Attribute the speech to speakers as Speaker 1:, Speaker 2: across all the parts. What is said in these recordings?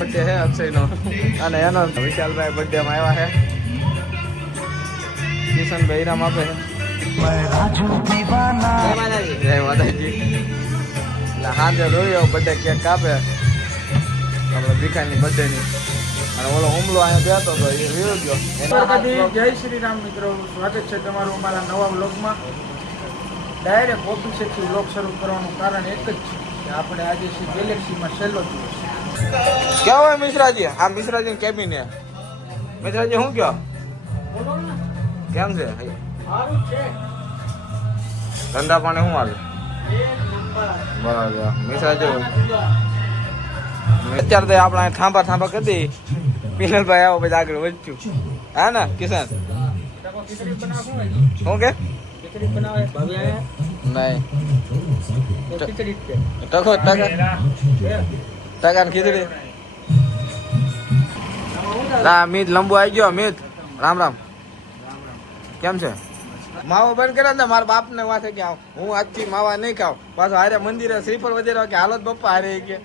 Speaker 1: Birthday છે અક્ષયનો. અને એનો વિશાલભાઈ બર્થડે માં આવ્યા છે કિશનભાઈ ઈરામ આપે છે જય માતાજી. એટલે હાજર રોયો બર્થડે કેક કાપે આપણે ભીખાની બર્થડે ની. અને ઓલો હુમલો અહીંયા જતો તો એ વિરોધ ગયો.
Speaker 2: જય શ્રી રામ મિત્રો. સ્વાગત છે તમારું અમારા નવા વ્લોગમાં ડાયરેક્ટ ઓફિસેથી વ્લોગ શરૂ કરવાનું કારણ એક જ છે કે આપણે આજે છે ગેલેક્સીમાં છેલ્લો દિવસ.
Speaker 1: ક્યાં હોય મિશ્રાજી? આ મિશ્રાજી કેબિન છે મિશ્રાજી શું કયો? કેમ છે? ધંધા પાણી શું હાલે? બરાબર. મિશ્રાજી, અત્યારે તો આપણે થાંભા થાંભા કરી દઈ પિનલભાઈ આવો પછી આગળ વધ્યું હા ને, કિશન? શું કે? નહીં. ટકો ટકા ટકા ને ખીચડી? લા મીત લંબુ આવી ગયો મીત. રામ રામ. કેમ છે? માવો બંધ કરે ને મારા બાપ ને વાસે કે આવ. હું આજથી માવા નહીં ખાવ પાછો હારે મંદિરે શ્રીફળ વધારે કે હાલો જ બપ્પા હારે કે.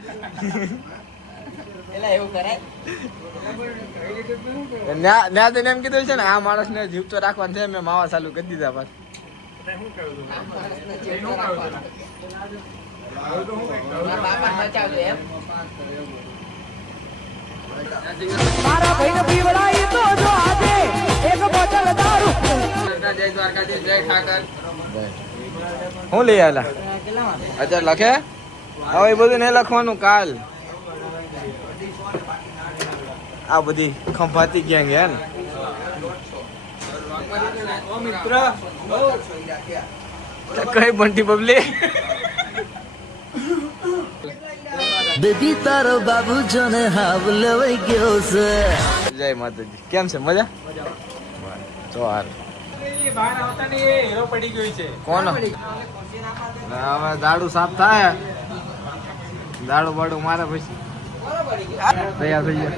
Speaker 1: ન્યા ન્યા એમ કીધું છે ને આ માણસ ને જીવતો રાખવાનું છે મેં માવા ચાલુ કરી દીધા પાછા. હું લઈ આલા? અચ્છા, લખે? હવે બધું નહીં લખવાનું, કાલ. આ બધી ખંભાતી ગેંગ હે ને. કઈ બંટી બબલી?
Speaker 3: બેબી તારો બાબુ જોને હાવ લવાઈ ગયો છે.
Speaker 1: જય માતાજી. કેમ છે? મજા? તો હાર કોણ? હવે દાડુ સાફ થાય. દાડુ બાડુ મારે પછી. તૈયાર થઈ ગયા.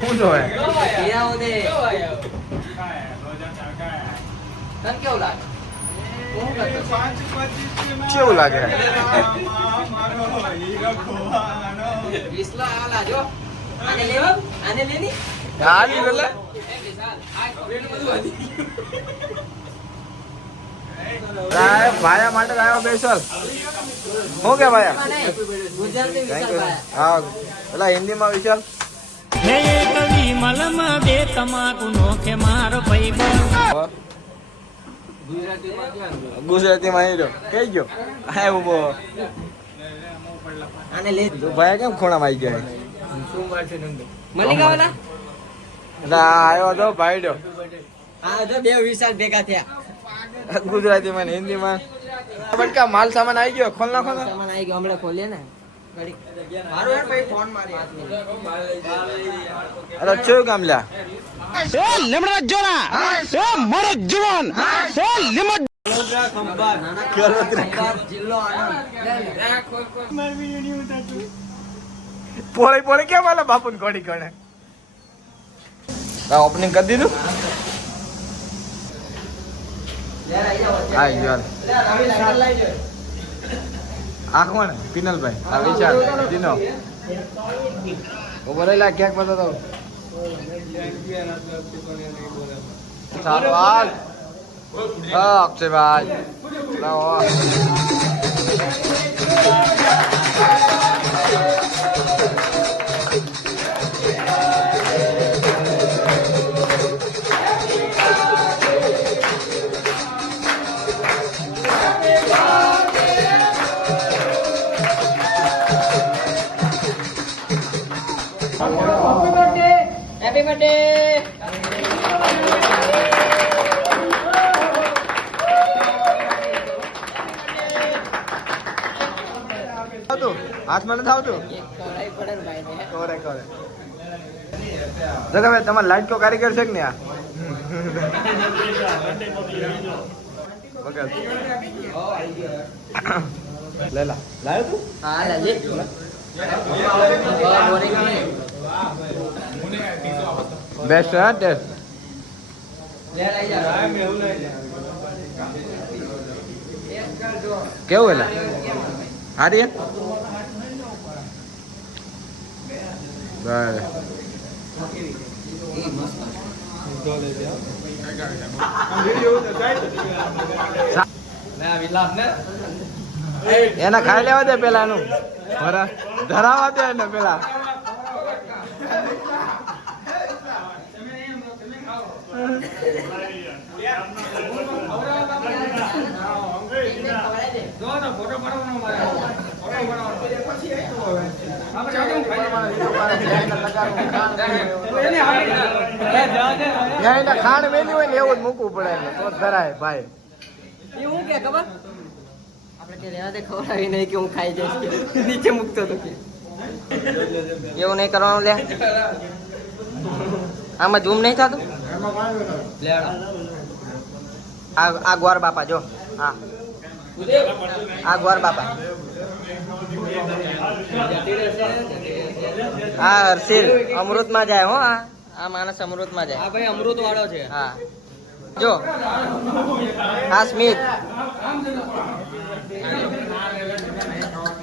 Speaker 1: શું જોવે? કેવું લાગે? હાલી લે લે. ભાયા માટે આવ્યો બેસલ શું કે ભાયા? હા પેલા હિન્દીમાં વિચાર
Speaker 4: હે કવિ મલમ બે તમાકુ નો કે મારો ભાઈ
Speaker 1: ગુજરાતીમાં આવી રહ્યો કઈ ગયો હા ઊભો તું ભાઈ કેમ ખૂણામાં આવી ગયા
Speaker 5: મલિકાવાલા
Speaker 1: ના આવ્યો તો ભાઈ રહ્યો
Speaker 5: હા જો બે વિશાલ ભેગા થયા.
Speaker 1: ગુજરાતીમાં ને હિન્દીમાં. બટકા માલ સામાન આવી ગયો? ખોલ નાખો ને
Speaker 5: સામાન આવી ગયો હમણાં ખોલીએ ને. અરે મારો યાર ભાઈ ફોન લીમડા
Speaker 1: જોના એ કામ લ્યા
Speaker 5: એ આણંદ
Speaker 1: પોળી પોળી કેમ આલે બાપુ કોડી કોણે ઓપનિંગ કરી દીધું? હા યાર આ કોણ? પિનલભાઈ. આ વિશાલ. દીનો. ઊભો રહેલા ક્યાંક બતાવો તો સારું હાલ. હા અક્ષયભાઈ. લાવો માટે હાથમાં નથી આવતું? કોરે કોરે. જગા ભાઈ તમારે લાઈટ કો કારીગર છે કે ને આ? લાયો તું?
Speaker 5: હા લાજે.
Speaker 1: બેસ્ટ હા ટેસ્ટ કેવું એલા? હારી? બરાબર. એને ખાઈ લેવા દે પેલા નું ધરાવા દે એને પેલા ત્યાં એને ખાંડ મેલી હોય ને એવું જ મૂકવું પડે તો ધરાય ભાઈ
Speaker 5: એ કે ખબર નહીં કે હું ખાઈ જઈશ નીચે મૂકતો એવું નહીં કરવાનું લે. આમાં ઝૂમ નહીં થતું? આ આ ગોર બાપા જો. હા. આ ગોર બાપા. હા હર્ષિલ અમૃતમાં જાય હો આ. આ માણસ અમૃતમાં જાય. હા ભાઈ અમૃત વાળો છે. હા. જો. હા સ્મિત.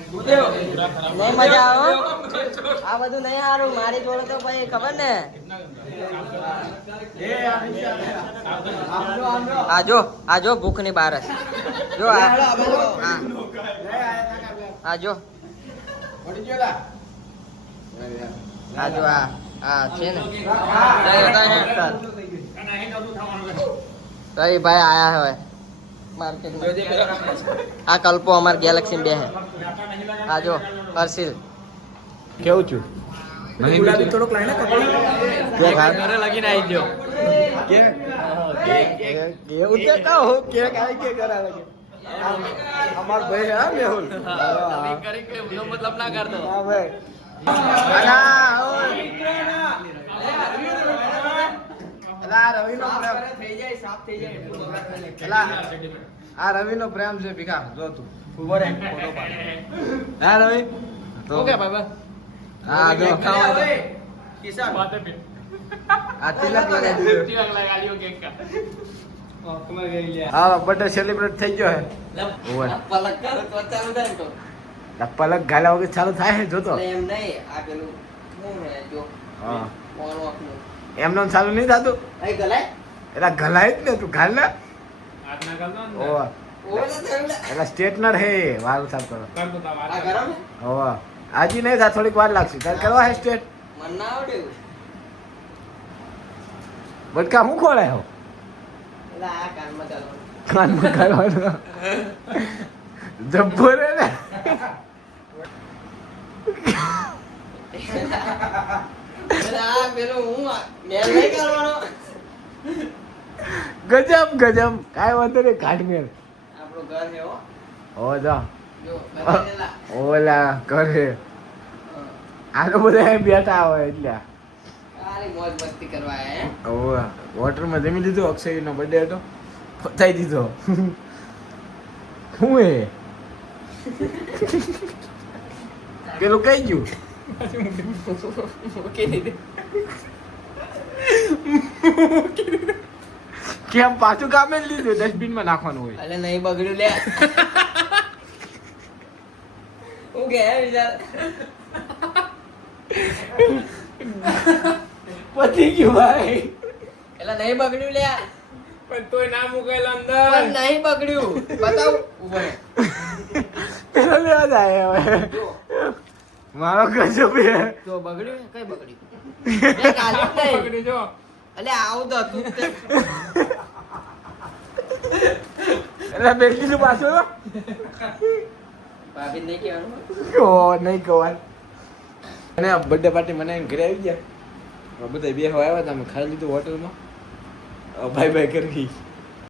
Speaker 5: નહીં મજા આવો આ બધું નહીં સારું મારી જોડે તો ભાઈ ખબર ને? આ જો આ જો ભૂખની બારસ જો. આ. આ જો આ જો આ આ છે ને. કઈ ભાઈ આયા હોય માર્કેટમાં આ કલ્પો અમાર ગેલેક્સી બે હે. આ જો હર્ષિલ.
Speaker 1: કેવું છું?
Speaker 2: ગુલાબી થોડોક લાઈને કપડી?
Speaker 1: કેવું તે કહો કેક આવી કે ઘરે લગી અમાર ભાઈ હા મેહુલ. મતલબ ના કરતો હા ભાઈ. અલા ઓય રવિ નો પ્રેમ. અલા આ રવિનો પ્રેમ છે ભીખા જો તું. હા રવિ? તો હા જો. આ તિલક હા બર્થડે સેલિબ્રેટ થઈ ગયો હે. આ પલક ગાલા વગર ચાલુ થાય જો જોતો
Speaker 5: એમ નહીં આ પેલું જો.
Speaker 1: હા.
Speaker 5: મોનોકનું.
Speaker 1: એમનો ચાલુ નહીં થતું?
Speaker 5: એટલે ગલાય
Speaker 1: જ ને તું ગાલ ને એટલે સ્ટેટનર હે વાળ સાફ કરો.
Speaker 5: આ ગરમ
Speaker 1: આજી નહીં થાય થોડીક વાર લાગશે. તારે કરવા હે
Speaker 5: એવું.
Speaker 1: બટકા હું ખોળે હો?
Speaker 5: કાનમાં ચાલવાનું.
Speaker 1: જબ્બો રે ને? ગજબ ગજબ. કાંઈ વાંધો નહીં કાઢ મેર
Speaker 5: આપણું ઘર છે હો.
Speaker 1: જા. ઓલા કરે
Speaker 5: હા.
Speaker 1: આ તો બધા એમ બેઠા હોય એટલે. વોટરમાં જમી લીધું અક્ષયનો બર્થડે હતો. પતાઈ દીધો. શું એ? પેલું કઈ ગયું. કેમ પાછું કામે જ લીધું ડસ્ટબિનમાં નાખવાનું હોય.
Speaker 5: અલે નહીં બગડ્યું લે. હું કે
Speaker 1: પતી ગયું ભાઈ.
Speaker 5: એટલે નહીં બગડ્યું લે.
Speaker 2: પણ તોય ના મુકેલ અંદર.
Speaker 5: નહીં બગડ્યું. બતાવ.
Speaker 1: પેલો લેવા જાય હવે. મારો ગજબ
Speaker 5: તો બગડ્યું કઈ બગડ્યું? કાલે કાઢ્યું જ. અલે આવ તો તે.
Speaker 1: એટલે બેસી નું પાછું.
Speaker 5: ભાભી નહીં કહેવાનું?
Speaker 1: ઓ નહીં કહેવાનું. અને બર્થડે પાર્ટી મને ઘરે આવી ગયા. બધા બે આવ્યા હતા અમે ખાઈ લીધું હોટલમાં. બાય બાય કરી.